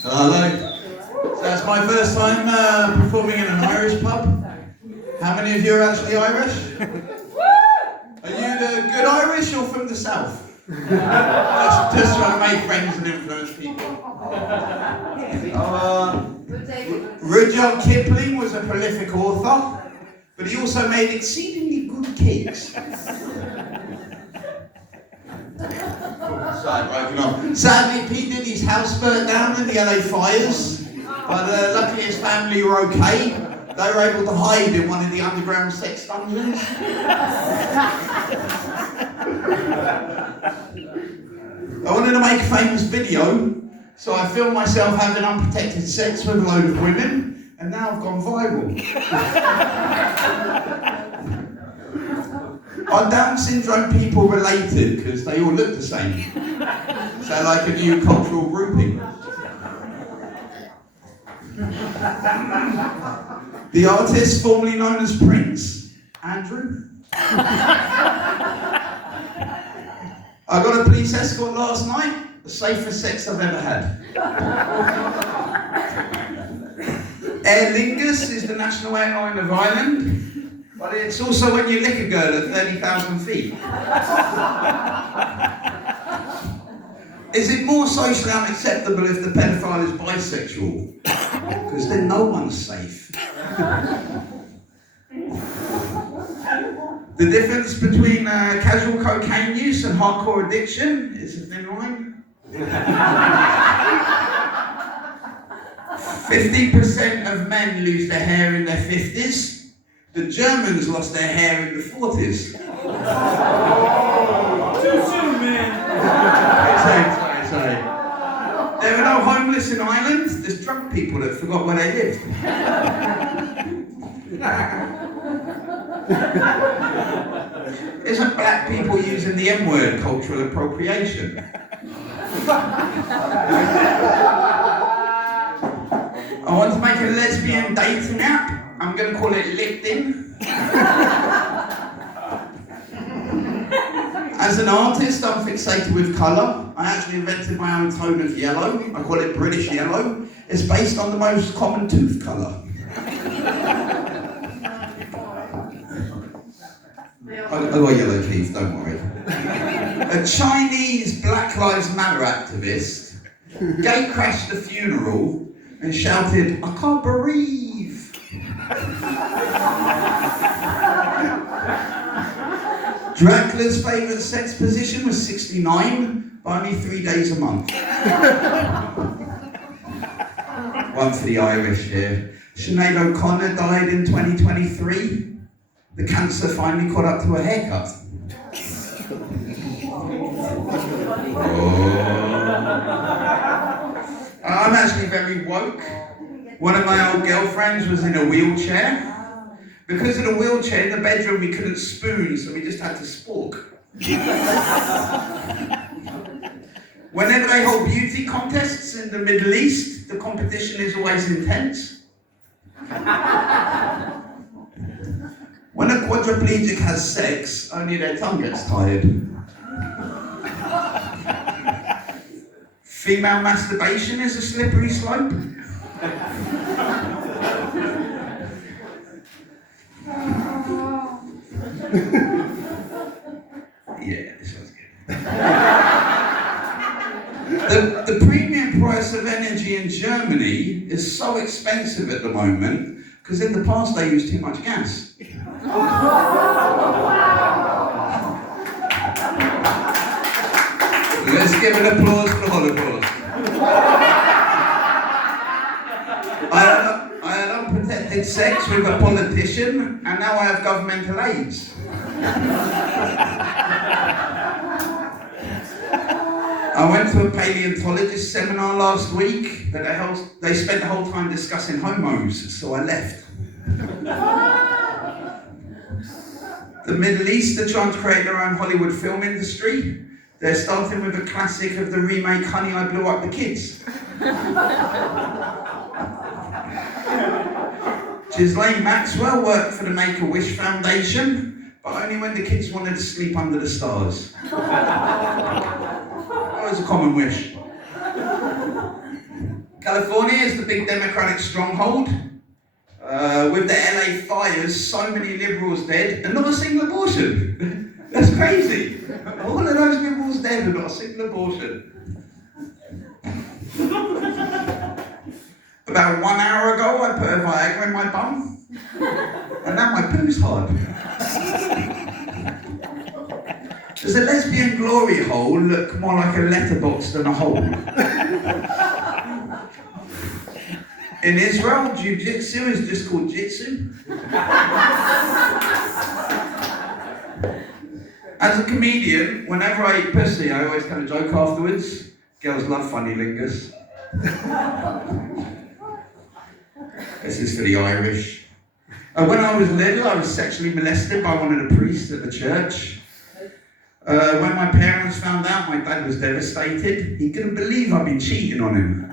Hello. So that's my first time performing in an Irish pub. How many of you are actually Irish? Are you the good Irish or from the south? Just trying to make friends and influence people. Rudyard Kipling was a prolific author, but he also made exceedingly good cakes. Sadly, Pete Diddy's house burnt down in the LA fires, but luckily his family were okay. They were able to hide in one of the underground sex dungeons. I wanted to make a famous video, so I filmed myself having unprotected sex with a load of women, and now I've gone viral. Are Down syndrome people related? Because they all look the same. Is that like a new cultural grouping? The artist formerly known as Prince, Andrew. I got a police escort last night, the safest sex I've ever had. Aer Lingus is the national airline of Ireland. But it's also when you lick a girl at 30,000 feet. Is it more socially unacceptable if the pedophile is bisexual? Because then no one's safe. The difference between casual cocaine use and hardcore addiction is a thin line. 50% of men lose their hair in their 50s. The Germans lost their hair in the 40s. Too soon, man. Sorry. There are no homeless in Ireland. There's drunk people that forgot where they lived. Isn't black people using the M-word cultural appropriation? I want to make a lesbian dating app. I'm going to call it LinkedIn. As an artist, I'm fixated with colour. I actually invented my own tone of yellow. I call it British yellow. It's based on the most common tooth colour. I got yellow teeth, don't worry. A Chinese Black Lives Matter activist gate crashed a funeral and shouted, "I can't breathe." Dracula's favourite sex position was 69, buy me 3 days a month. One for the Irish here. Sinead O'Connor died in 2023. The cancer finally caught up to her haircut. I'm actually very woke. One of my old girlfriends was in a wheelchair. Because of the wheelchair in the bedroom, we couldn't spoon, so we just had to spork. Whenever they hold beauty contests in the Middle East, the competition is always intense. When a quadriplegic has sex, only their tongue gets tired. Female masturbation is a slippery slope. Yeah, this one's good. The premium price of energy in Germany is so expensive at the moment because in the past they used too much gas. Let's give an applause for the Holocaust. I had unprotected sex with a politician, and now I have governmental AIDS. I went to a paleontologist seminar last week, but they spent the whole time discussing homos, so I left. The Middle East are trying to create their own Hollywood film industry. They're starting with a classic of the remake Honey, I Blew Up the Kids. Ghislaine Maxwell worked for the Make-A-Wish Foundation, but only when the kids wanted to sleep under the stars. That was a common wish. California is the big Democratic stronghold. With the LA fires, so many liberals dead, and not a single abortion. That's crazy. All of those liberals dead and not a single abortion. About 1 hour ago, I put a Viagra in my bum, and now my poo's hard. Does a lesbian glory hole look more like a letterbox than a hole? In Israel, jiu-jitsu is just called jitsu. As a comedian, whenever I eat pussy, I always tell a joke afterwards. Girls love funny lingers. This is for the Irish. When I was little, I was sexually molested by one of the priests at the church. When my parents found out, my dad was devastated. He couldn't believe I'd been cheating on him.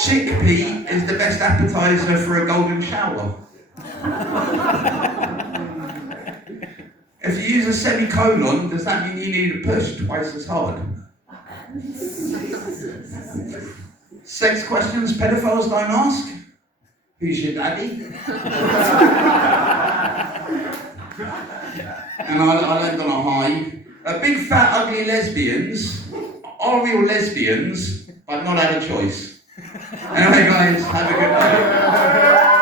Chickpea is the best appetizer for a golden shower. If you use a semicolon, does that mean you need to push twice as hard? Sex questions pedophiles don't ask? Who's your daddy? And I land on a high. Big fat ugly lesbians are real lesbians, but not had a choice. Anyway guys, have a good night.